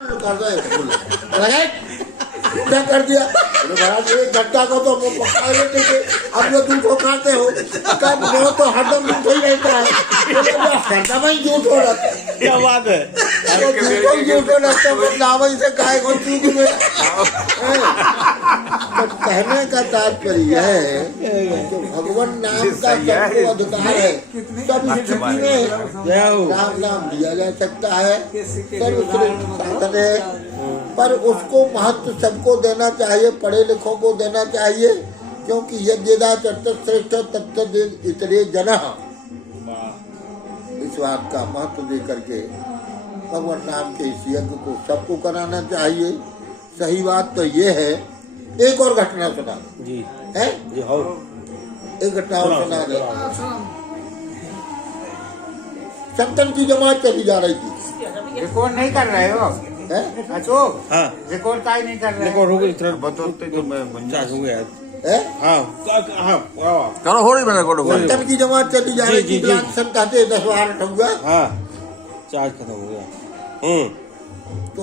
लगा क्या कर दिया महाराज, एक घंटा को तो वो पका लेते थे, अब जो दूध को खाते हो कब वो तो हरदम दूध ही रहता है, हरदम ही झूठ हो रहा है। क्या बात है, तो झूठो झूठो लगता है, नाम ही से काय को चूक में। तो कहने का तात्पर्य है कि भगवान नाम का सबको अधिकार है, सब स्थिति में राम नाम लिया जा सकता है, सर्वश्रेष्ठ साधन है। पर उसको महत्व सबको देना चाहिए, पढ़े लिखों को देना चाहिए, क्योंकि यद्यदा श्रेष्ठ तत्त इतरे जना, इस बात का महत्व दे करके भगवान नाम के इस यज्ञ को सबको कराना चाहिए। सही बात तो ये है। एक और घटना सुना जी है जी, हो एक घटना और सुना दे। संतन की जमात चली जा रही थी। रिकॉर्ड नहीं कर रहे हो अशोक? हाँ, रिकॉर्ड का ही नहीं कर रहे देखो रुको इतना बताते तो मैं चार्ज हो गया है? हाँ चलो हो रही मेरे को संतन की जमात चली जा रही थी, संत आते 10-12 हुआ। हाँ, चार्ज खत्म हो गया। तो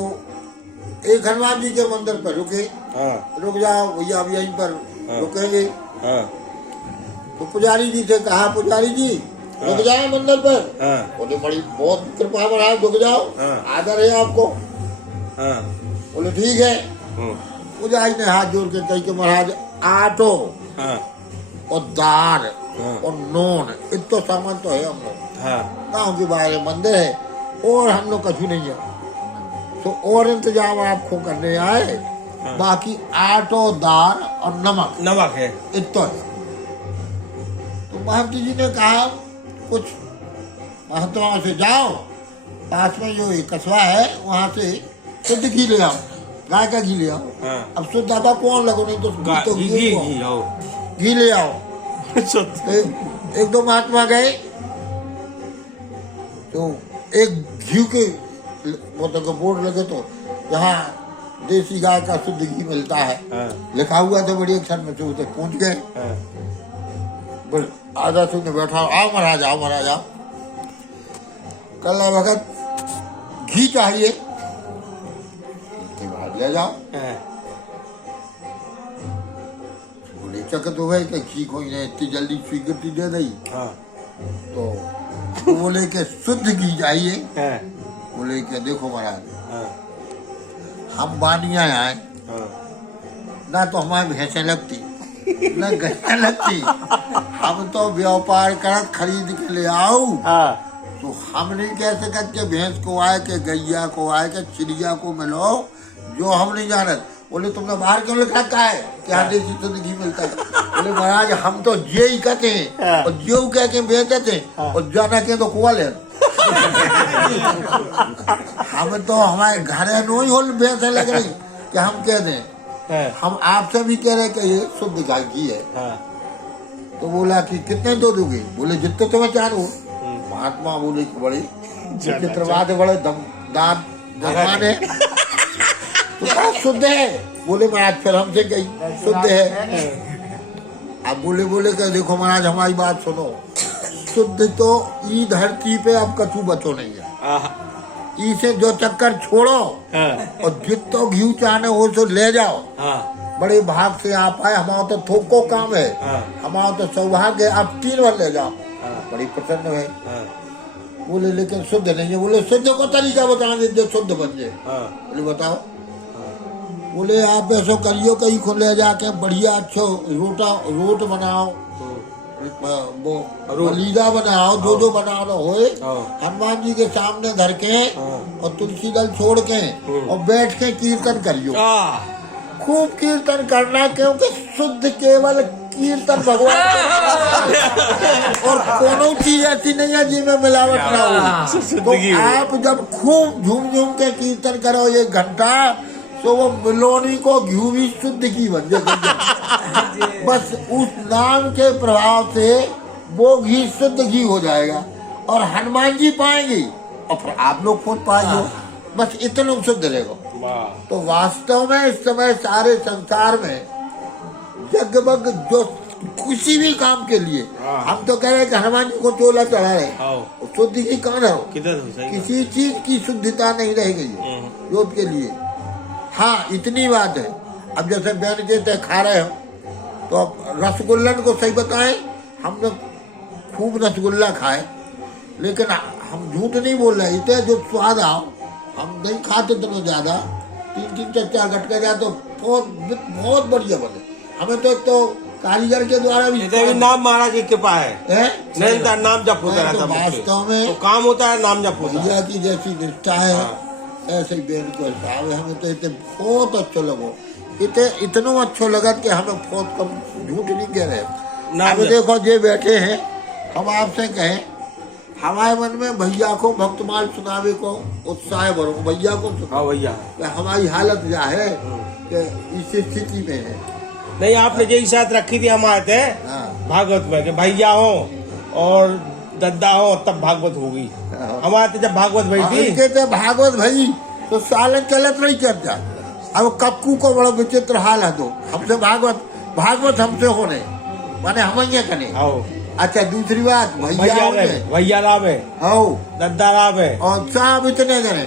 एक हनुमान जी के मंदिर पर रुके। हाँ रुक जाओ भैया, अब यहीं पर रुकेंगे। हाँ तो पुजारी जी से कहा, पुजारी जी रुक जाए मंदिर पर। हाँ बोले बड़ी बहुत कृपा महाराज, रुक जाओ, आदर है आपको। हाँ बोले ठीक है। पुजारी ने हाथ जोड़ के कही कि महाराज आटो हाँ और दाल और नून इतना सामान तो है हम लोग, हाँ गाँव के बाहर मंदिर है और हम लोग कछु नहीं है, तो और इंतजाम आपको करने आए। बाकी आटो दाल और नमक है इतना है। तो महंती जी ने कहा कुछ महंतों से जाओ, पास में जो एक कस्बा है वहाँ से शुद्ध घी ले आओ, गाय का घी ले आओ। हाँ। अब शुद्ध दबा कौन लगो, नहीं तो घी ले आओ। तो एक दो महात्मा गए, तो एक घी के मतलब बोर्ड लगे, तो यहाँ देसी गाय का शुद्ध घी मिलता है लिखा हुआ, तो बड़ी अक्षर में से पहुंच गए। बोल आधा सुनने बैठा, आओ महाराज आओ, महाराज आओ, कल वक्त घी चाहिए, ले जाओ। बोले चकत हो गए कि घी कोई नहीं इतनी जल्दी स्वीकृति दे दी। तो बोले कि शुद्ध घी चाहिए। बोले कि देखो महाराज, हम बानिया आए ना, तो हमारी भैंसें लगती न गैया लगती, हम तो व्यापार कर खरीद के ले आओ। तो हम नहीं कह सकते कि भैंस को आए कि गैया को आए कि चिड़िया को मिलो, जो हम नहीं जानत। बोले तुमने बाहर क्यों लिख रखा है कि यहाँ देसी शुद्ध घी मिलता है? बोले महाराज हम तो जे ही कहते हैं और जो कह के बेचते हैं और जाना के तो कुआ ले। हम तो हमारे घर नहीं हो भैंसे लग रही कि हम कह दें, हम आपसे भी कह रहे कि ये शुद्ध घी है। तो बोला कि कितने दो दोगे? बोले जितने तुम्हें चाहो। महात्मा बोले कि बड़ी चित्रवाद, बड़े दमदार भगवान है, तो क्या शुद्ध है? बोले महाराज फिर हमसे गई शुद्ध है। अब बोले कि देखो महाराज हमारी बात सुनो, शुद्ध तो ई धरती पे अब कछु बचो नहीं है, इसे जो चक्कर छोड़ो और जितो घी चाहने हो तो ले जाओ। बड़े भाग से आप आए, हमारा तो थोको काम है, हमारा तो सौभाग्य, आप 3 बार ले जाओ। बड़ी प्रसन्न है। बोले लेकिन शुद्ध नहीं है। बोले शुद्ध को तरीका बताएंगे जो शुद्ध बन जाए। बोले बताओ। बोले आप ऐसा करियो, कहीं को ले जाके बढ़िया अच्छो रोट बनाओ, वो लीदा बनाओ, जो बनाओ होए, हनुमान जी के सामने धर के और तुलसी दल छोड़ के और बैठ के कीर्तन करियो। खूब कीर्तन करना, क्योंकि शुद्ध केवल कीर्तन भगवान और कोनो चीज ऐसी नहीं है जिसमें मिलावट ना हो। तो आप जब खूब झूम झूम के कीर्तन करो 1 घंटा, तो वो मिलोनी को घी भी शुद्ध घी बन जाए। बस उस नाम के प्रभाव से वो घी शुद्ध घी हो जाएगा और हनुमान जी पाएंगे और फिर आप लोग खुद पाएंगे। बस इतना शुद्ध रहेगा। तो वास्तव में इस समय सारे संसार में जगमग जो किसी भी काम के लिए। हाँ। हम तो कह रहे हैं कि हनुमान जी को चोला चढ़ा रहे, आओ शुद्धि की कहाँ रहो, किधर हो सही किसी चीज की शुद्धता नहीं रह गई है योग के लिए। हाँ इतनी बात है। अब जैसे बहन के तय खा रहे हो तो अब रसगुल्लन को सही बताएं, हमने खूब रसगुल्ला खाए, लेकिन हम झूठ नहीं बोल रहे, इतने जो स्वाद आओ हम नहीं खाते इतना ज्यादा, 3-3 4 गटका जाए तो बहुत बहुत बढ़िया बने। हमें तो कारीगर के द्वारा भी भी नाम महाराज की कृपा है, नहीं तो नाम जप होता मैं तो रहता मुझसे। वास्तव में तो काम होता है, नाम जप होता है। भैया की जैसी निष्ठा है हाँ। ऐसे ही बहन को हिसाब है। हमें तो इतने बहुत अच्छा लगो, इतना अच्छा लगा कि हमें बहुत कम झूठ नहीं कह रहे। नाम अब देखो जे बैठे हैं, हम आपसे कहें हमारे मन में भैया को भक्तमाल सुनावे को उत्साह भरो, भैया को सुनाओ। हाँ भैया हमारी हालत क्या है कि इस स्थिति में है। नहीं, आपने यही साथ रखी थी हमारे थे हाँ। भागवत में कि भैया हो और दद्दा हो तब भागवत होगी। हमारे थे जब भागवत भई थी, इनके तो भागवत भाई तो सालन चलत नहीं चर्चा। अब कक्कू को बड़ा विचित्र हाल है, तो हमसे भागवत हमसे होने माने हम ये कने। आओ अच्छा दूसरी बात भैया रावे हो दद्दा रावे और सब इतने जने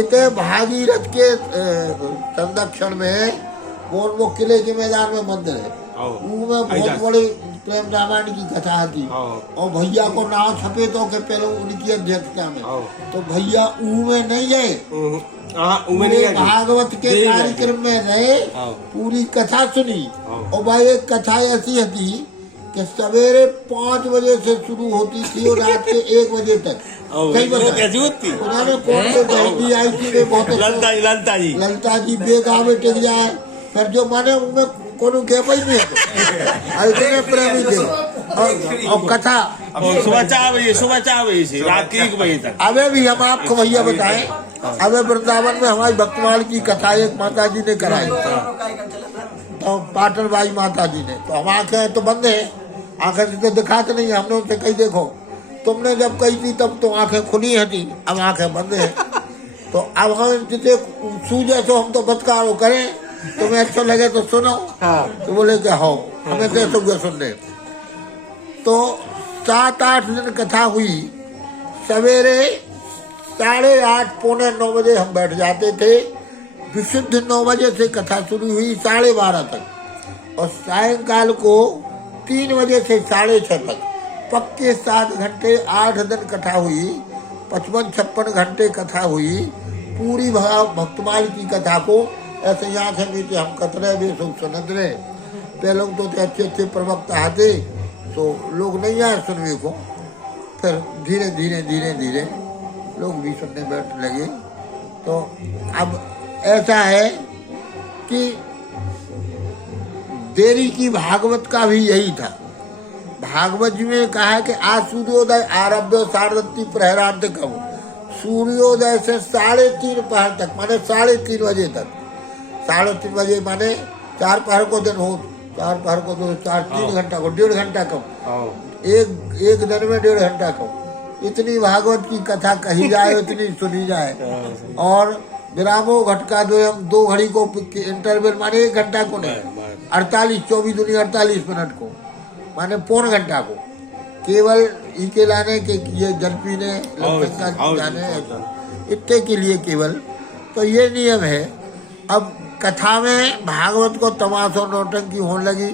इतने भागीरथ के संरक्षण में वो किले के मैदान में मंदिर है, उसमें बहुत बड़ी प्रेम रामायण की कथा थी और भैया को नाव छपे तो के पहले उनकी अध्यक्षता में, तो भैया में नहीं गए, भागवत के कार्यक्रम में रहे, पूरी कथा सुनी। और भाई एक कथा ऐसी थी कि सवेरे 5 बजे से शुरू होती थी और रात के 1 बजे तक। सही बताया उन्होंने कौन से जल्दी आई थी, बहुत ललता जी बेगावे टिक जाए, फिर जो माने उनमें कोनो कह पाई नहीं है, इतने प्रेमी थे। और कथा सुबह 4 बजे से रात के 1 बजे तक। अबे भी हम आपको भैया बताएं, अबे वृंदावन में हमारी भक्तमाल की कथा एक माता जी ने कराई, तो पाटन बाई माता जी ने, तो हम आंखें तो बंद है, आंखें से तो दिखाते नहीं, हमने उनसे कही देखो तुमने जब कही थी तब तो आंखें खुली है थी, अब आंखें बंद है। तो अब हम जिसे सूझे तो हम तो बतकारो करें, तुम्हें अच्छा लगे तो सुनो। तो बोले क्या हो, हमें कैसे हुए सुनने। तो 7-8 दिन कथा हुई, सवेरे 8:30 पौने 9 बजे हम बैठ जाते थे, विशुद्ध 9 बजे से कथा शुरू हुई 12:30 तक, और सायंकाल को 3 बजे से 6:30 तक पक्के 7 घंटे 8 दिन कथा हुई, 55-56 घंटे कथा हुई। पूरी भक्तमाल की कथा को ऐसे यहाँ से भी हम कतरे भी सुनत रहे। पहले तो अच्छे प्रवक्ता आते तो लोग नहीं आए सुनने को, फिर धीरे धीरे लोग भी सुनने बैठ लगे। तो अब ऐसा है कि देरी की भागवत का भी यही था। भागवत जी में कहा है कि आज सूर्योदय आरभ्य सार्धती प्रहरांत कब, सूर्योदय से 3:30 पहर तक माने 3:30 बजे तक, 3:30 बजे माने 4 पहर को दिन हो, 4 पहर को तो 3 घंटा को 1.5 घंटा कम, एक दिन में 1.5 घंटा कम। इतनी भागवत की कथा कही जाए उतनी सुनी जाए। और विरामो घटका जो हम 2 घड़ी को इंटरवल माने 1 घंटा को नहीं, 24 मिनट को माने 1.25 घंटा को, केवल इके लाने के ये जल पीने जाने इतने के लिए केवल। तो ये नियम है। अब कथा में भागवत को तमाशा नौटंकी होने लगी,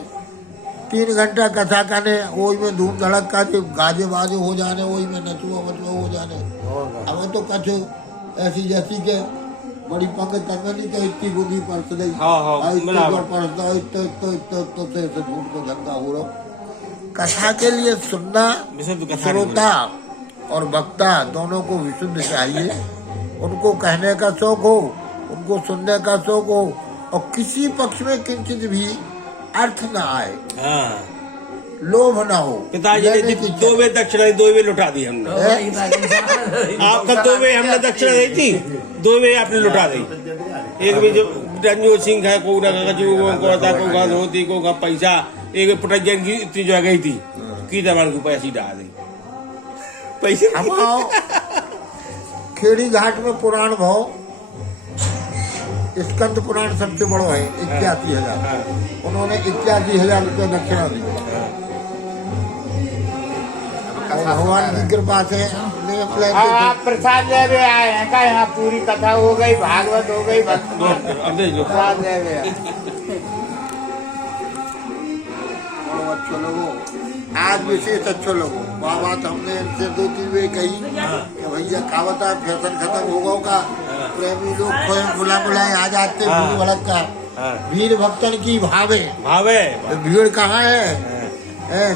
3 घंटा कथा करने, वही में धूम धड़क का गाजे बाजे हो जाने, वही में नचुआ बचुआ हो जाने। अब तो कछु ऐसी जैसी के बड़ी पंखत करने नहीं तो इतनी बुद्धि परस गई, इतने झूठ को धंधा हो रहा। कथा के लिए सुनना श्रोता और वक्ता दोनों को विशुद्ध चाहिए, उनको कहने का शौक हो, उनको सुनने का शौक हो, और किसी पक्ष में किंचित भी अर्थ ना आए, लोभ ना हो। पिताजी ने 2 वे दक्षिणा 2 वे लुटा दी हमने, आपका 2 वे हमने दक्षिणा दी थी, 2 वे आपने लुटा दी। एक भी जो रंजोत सिंह है को धोती को पैसा, एक पुटजन की इतनी जो गई थी की जमान को पैसे डाल दी पैसे। खेड़ी घाट में पुराण भाव स्कंद पुराण सबसे बड़ा है 81,000। उन्होंने 81,000 रुपये दक्षिणा दी। और भगवान की कृपा से आप प्रसाद लेवे आए हैं का? यहाँ पूरी कथा हो गई, भागवत हो गई, प्रसाद लेवे आए। अच्छे लोगों, आज विशेष अच्छे लोगों, बाबा तो हमने इनसे 2-3 बार कही कि भैया खावता फैशन खत्म होगा का, प्रेमी लोग खोए बुलाए आ जाते भीड़ भड़क का। भीड़ भक्तन की भावे भीड़ कहाँ है?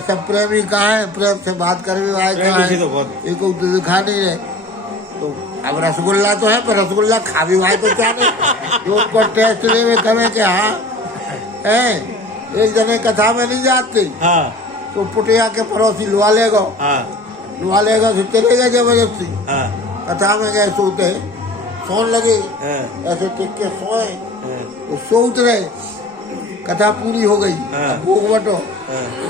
सब प्रेमी कहाँ है? प्रेम से बात करने आए कहाँ है? एक को दिखा नहीं रहे। तो अब रसगुल्ला तो है, पर रसगुल्ला खा भी भाई तो क्या नहीं जो उनको टेस्ट ले में करें कि हाँ है। एक जने कथा में नहीं जाते तो पुटिया के पड़ोसी लुआ लेगा तो चले गए जबरदस्ती। कथा में गए सोते सोन लगे ऐसे टिक के सोए तो सो उतरे, कथा पूरी हो गई। भूख बटो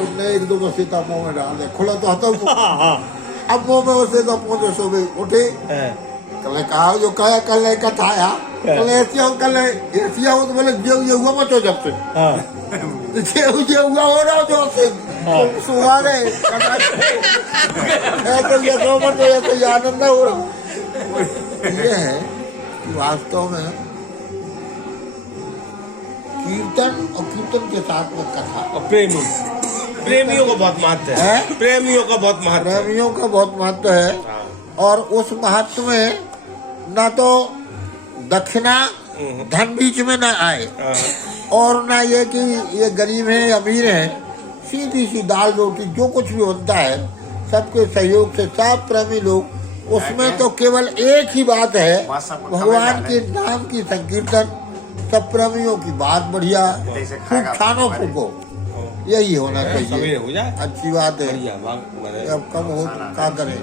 उसने 1-2 बसीता मुँह में डाल दे, खुला तो हता अब मुँह में उसे तो पहुंचे सोबे उठे। कल कहा जो कहा कल कथा आया कल ऐसी हो तो बोले ये हुआ मचो जब से ये हुआ हो रहा जो से सुहा रहे तो ये सो मत ये तो आनंद हो रहा। ये है कि वास्तव में कीर्तन और कीर्तन के साथ में कथा और प्रेमियों का बहुत महत्व है। प्रेमियों का बहुत महत्व है। और उस महत्व में ना तो दक्षिणा धन बीच में ना आए और ना ये कि ये गरीब है अमीर है, सीधी सी दाल रोटी जो कुछ भी होता है सबके सहयोग से सब प्रेमी लोग, उसमें तो केवल एक ही बात है भगवान के नाम की संकीर्तन, सब प्रेमियों की बात बढ़िया खूब खानो फूको, यही होना चाहिए। अच्छी बात है। अब कम हो तो क्या करें।